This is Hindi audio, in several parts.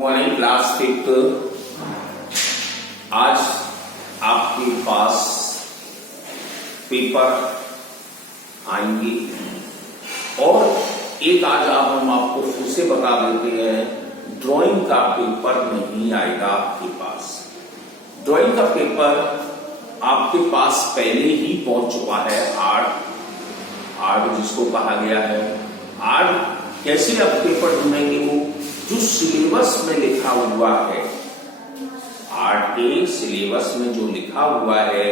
Morning class fifth. आज आपके पास पेपर आएंगे और एक आज हम आपको फिर से बता देते हैं, ड्राइंग का पेपर नहीं आएगा आपके पास। ड्राइंग का पेपर आपके पास पहले ही पहुंच चुका है। आर्ट जिसको कहा गया है। आर्ट कैसे आप पेपर ढूंढेंगे? वो जो सिलेबस में लिखा हुआ है, आर्ट के सिलेबस में जो लिखा हुआ है,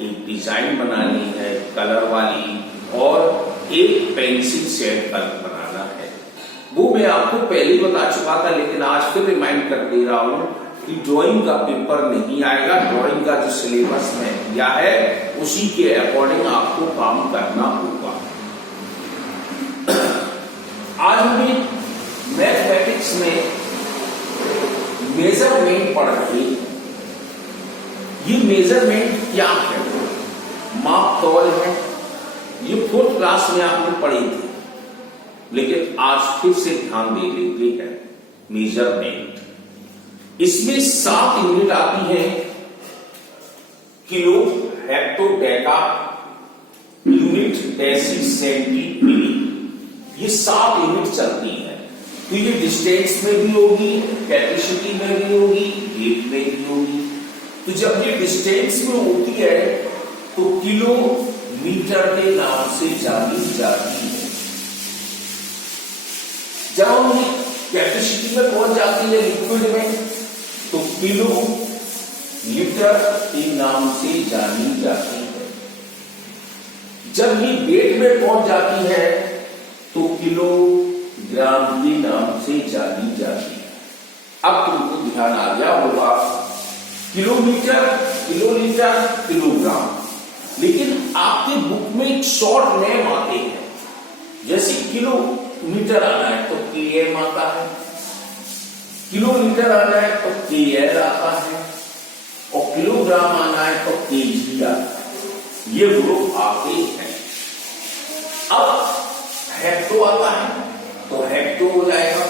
एक डिजाइन बनानी है कलर वाली और एक पेंसिल सेट बनाना है। वो मैं आपको पहले ही बता चुका था, लेकिन आज फिर रिमाइंड कर दे रहा हूं कि ड्राइंग का पेपर नहीं आएगा। ड्राइंग का जो सिलेबस में दिया है उसी के अकॉर्डिंग आपको काम करना होगा। आज हमें मैथमेटिक्स में मेजरमेंट पढ़ रहे हैं। ये मेजरमेंट क्या है? माप तौल है। ये फोर्थ क्लास में आपने पढ़ी थी, लेकिन आज फिर से ध्यान दे लेते हैं। मेजरमेंट, इसमें 7 यूनिट आती है। Kilo, hecto, deca, unit, deci, centi, milli. ये 7 यूनिट चलती है। तो ये डिस्टेंस में भी होगी, कैपेसिटी में भी होगी, वेट में भी होगी। तो जब ये डिस्टेंस में होती है तो किलोमीटर के नाम से जानी जाती है। जब हम कैपेसिटी में पहुंच जाती है लिक्विड में, तो किलो लीटर के नाम से जानी जाती है। जब ये वेट में पहुंच जाती है तो किलोग्राम के नाम से जानी जाती है। अब तुमको ध्यान आ गया होगा, किलोमीटर, किलोलीटर, किलोग्राम। लेकिन आपके बुक में एक शॉर्ट नेम आते हैं। जैसे किलोमीटर आना है तो KM आता है, किलोलीटर आना है तो KL आता है, और किलोग्राम आना है तो KG आता है। ये ग्रुप आते हैं। अब हेक्टो आता है तो हेक्टो हो जाएगा,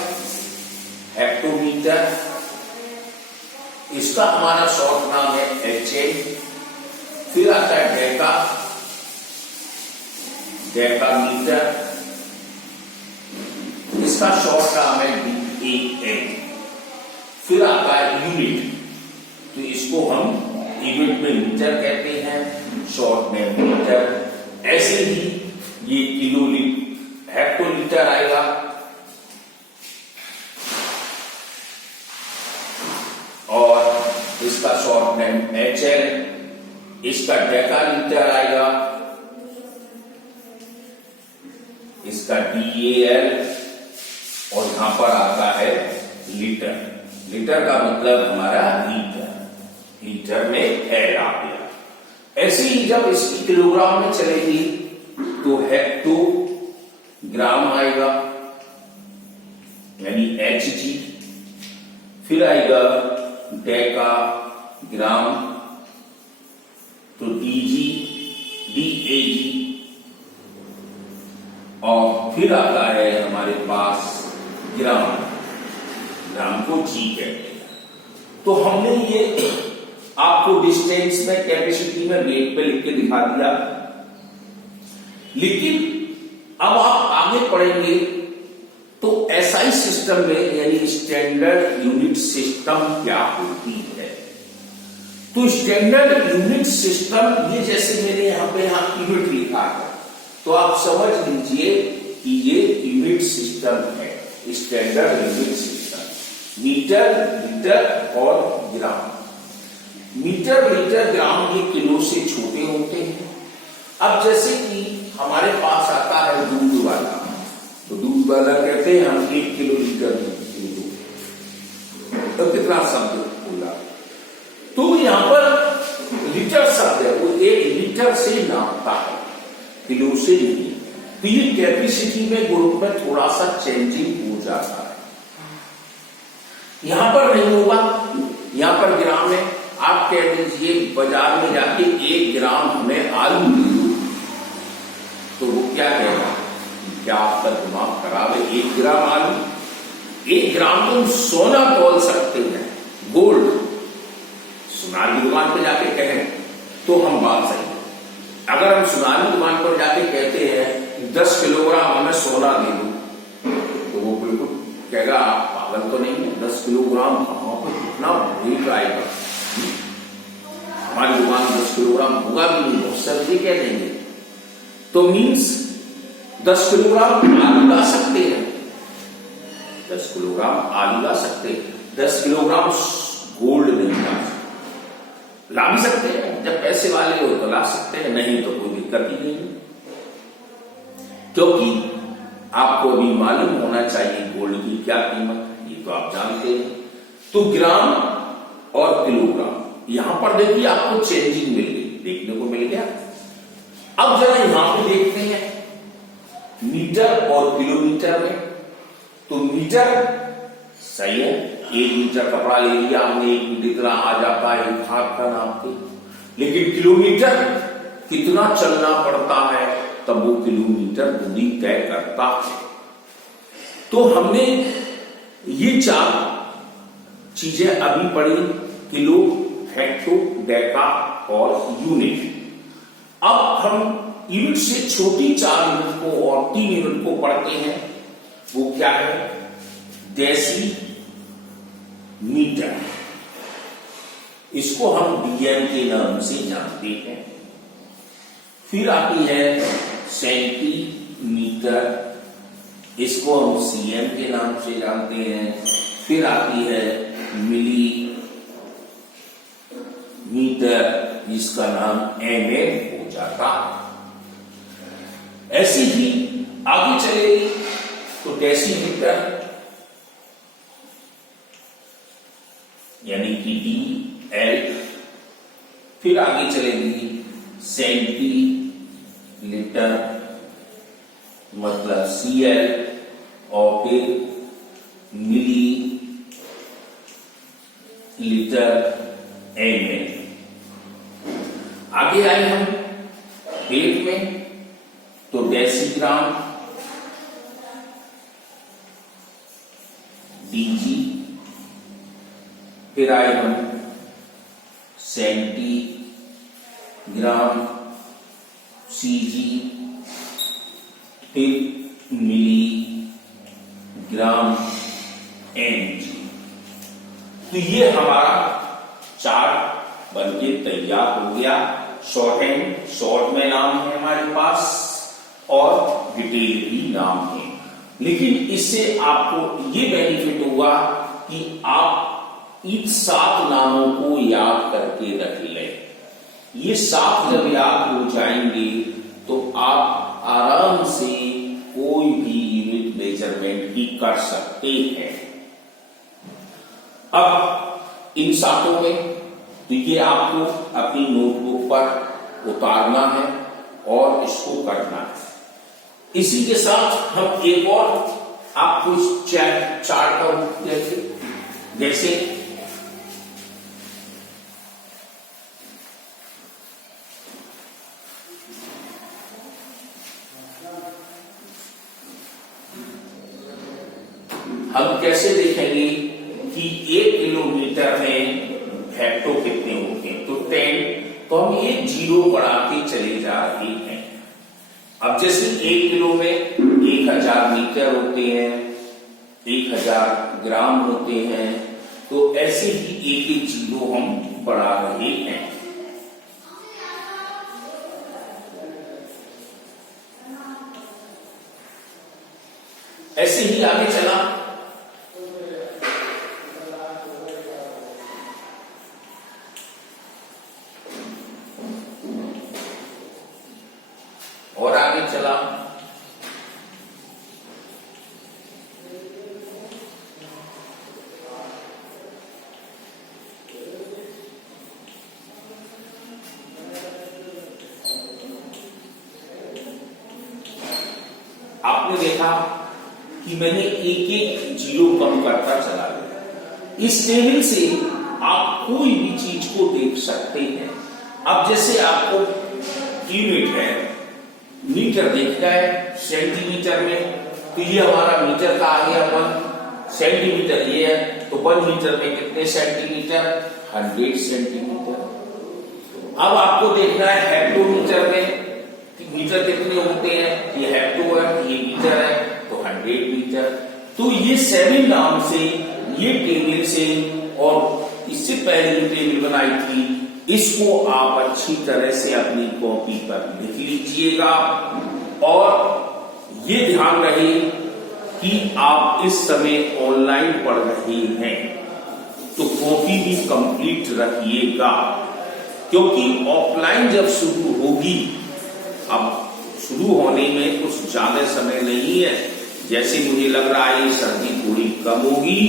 हेक्टोमीटर। इसका हमारा शॉर्ट नाम है HA। फिर आता है डेका, डेकामीटर। इसका शॉर्ट नाम है DAN। फिर आता है यूनिट, तो इसको हम यूनिट में मीटर कहते हैं, शॉर्ट में मीटर। ऐसे ही ये किलोलीटर, हेक्टोलीटर आएगा, और इसका शॉर्ट नेम HL। इसका डेकालीटर आएगा, इसका DAL, और यहां पर आता है लीटर। लीटर का मतलब हमारा लीटर, लीटर में L आ गया। ऐसे ही जब इसकी किलोग्राम में चलेगी तो हेक्टोग्राम आएगा, यानी HG। फिर आएगा डेका ग्राम, तो DG, DAG, और फिर आता है हमारे पास ग्राम। ग्राम को G कहते हैं। तो हमने ये आपको डिस्टेंस में, कैपेसिटी में, वेट पे लिख के दिखा दिया। लेकिन अब आप आगे पढ़ेंगे तो SI सिस्टम में, यानी स्टैंडर्ड यूनिट सिस्टम क्या होती है। तो स्टैंडर्ड यूनिट सिस्टम, ये जैसे मैंने यहां पे यूनिट लिखा है, तो आप समझ लीजिए कि ये यूनिट सिस्टम है, standard unit system. Metre, litre और ग्राम। मीटर, लीटर, ग्राम ये किलो से छोटे होते हैं। अब जैसे कि हमारे पास आता है दूध वाला, तो दूध वाला कहते हैं हम 1 किलो लीटर दूध, तो कितना शब्द बोला। तो यहां पर लीटर शब्द है, वो 1 लीटर से नापता है, किलो से नहीं। तो ये कैपेसिटी में, ग्रुप में थोड़ा सा चेंजिंग हो जाता है। यहां पर नहीं होगा, यहां पर ग्राम है। आप कह दीजिए बाजार में जाके 1 ग्राम हमें आलू दे दो, तो वो क्या कहेगा, क्या आपका दिमाग खराब है? 1 ग्राम आलू, 1 ग्राम तुम सोना तोल सकते दुकान पे जाके कहें तो हम बात सही है। अगर हम सुनार की दुकान पर जाके कहते हैं 10 किलोग्राम हमें सोना दे दो, तो वो बिल्कुल कहेगा आप पागल तो नहीं है, 10 किलोग्राम कहाँ पर कितना वेट आएगा, हमारी दुकान 10 किलोग्राम होगा भी नहीं, बहुत सब्जी कह देंगे। तो मीन्स 10 किलोग्राम आलू ला सकते हैं, 10 किलोग्राम आलू ला सकते हैं, 10 किलोग्राम गोल्ड नहीं ला भी सकते हैं। जब पैसे वाले हो तो ला सकते हैं, नहीं तो कोई दिक्कत ही नहीं है, क्योंकि आपको अभी मालूम होना चाहिए गोल्ड की क्या कीमत है, ये तो आप जानते हैं। तो ग्राम और किलोग्राम यहां पर देखिए आपको चेंजिंग मिल गई, देखने को मिल गया। अब जरा यहां पे देखते हैं मीटर और किलोमीटर में। तो मीटर सही है, 1 मीटर कपड़ा ले लिया हमने, 1 मीटर इतना आ जाता है एक हाथ का नाप के, लेकिन किलोमीटर कितना चलना पड़ता है तब वो किलोमीटर दूरी तय करता है। तो हमने ये 4 चीजें अभी पढ़ी, किलो, हेक्टो, डेका और यूनिट। अब हम यूनिट से छोटी 4 यूनिट को और 3 यूनिट को पढ़ते हैं। वो क्या है? डेसी मीटर, इसको हम डीएम के नाम से जानते हैं। फिर आती है सेंटीमीटर, इसको हम सीएम के नाम से जानते हैं। फिर आती है मिलीमीटर, जिसका नाम एमएम हो जाता है। ऐसे ही आगे चलेगी तो डेसीमीटर यानी कि DL, फिर आगे चलेगी सेंटीलीटर मतलब CL, और फिर मिलीलीटर ml। आगे आए हम वेट में, तो डेसीग्राम DG, फिर आए हम सेंटीग्राम CG, फिर मिलीग्राम mg। तो ये हमारा चार्ट बनके तैयार हो गया। शॉर्ट हैंड, शॉर्ट में नाम है हमारे पास और डिटेल भी नाम है, लेकिन इससे आपको ये बेनिफिट होगा कि आप इन 7 नामों को याद करके रख लें। ये 7 जब याद हो जाएंगे तो आप आराम से कोई भी यूनिट मेजरमेंट की कर सकते हैं। अब इन 7 में तो ये आपको अपनी नोटबुक पर उतारना है और इसको करना है। इसी के साथ हम एक और आपको इस चार्ट का जैसे हम कैसे देखेंगे कि 1 किलोमीटर में हेक्टो कितने होते हैं, तो 10, तो हम ये 0 बढ़ाते चले जा रहे हैं। अब जैसे 1 किलो में 1000 मीटर होते हैं, 1000 ग्राम होते हैं, तो ऐसे ही एक 0 हम बढ़ा रहे हैं। ऐसे ही आगे चला और आगे चला, आपने देखा कि मैंने एक 0 कम करता चला गया। इस टेबल से आप कोई भी चीज को देख सकते हैं। अब जैसे आपको यूनिट है, मीटर देखना है सेंटीमीटर में, तो ये हमारा मीटर का आ गया 1 सेंटीमीटर, ये है तो 1 मीटर में कितने सेंटीमीटर, 100 सेंटीमीटर। अब आपको देखना है हेक्टोमीटर में कि मीटर कितने होते हैं, ये हेक्टो है, ये मीटर है, तो 100 मीटर। तो ये 7 नाम से, ये टेबल से और इससे पहले जो टेबल बनाई थी, इसको आप अच्छी तरह से अपनी कॉपी पर लिख लीजिएगा। और ये ध्यान रहे कि आप इस समय ऑनलाइन पढ़ रहे हैं तो कॉपी भी कंप्लीट रखिएगा, क्योंकि ऑफलाइन जब शुरू होगी, अब शुरू होने में कुछ ज्यादा समय नहीं है, जैसे मुझे लग रहा है ये सर्दी थोड़ी कम होगी,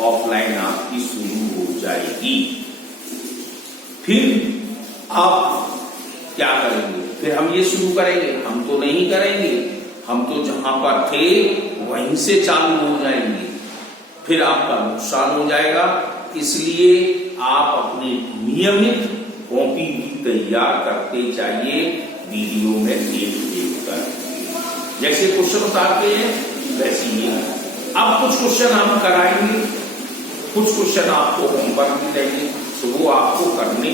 ऑफलाइन आपकी शुरू हो जाएगी। फिर आप क्या करेंगे, फिर हम ये शुरू करेंगे? हम तो नहीं करेंगे, हम तो जहां पर थे वहीं से चालू हो जाएंगे, फिर आपका नुकसान हो जाएगा। इसलिए आप अपनी नियमित कॉपी भी तैयार करते जाइए, वीडियो में देख कर। जैसे क्वेश्चन बताते हैं वैसे ही अब कुछ क्वेश्चन हम कराएंगे, कुछ क्वेश्चन आपको होमवर्क भी देंगे, तो वो आपको करने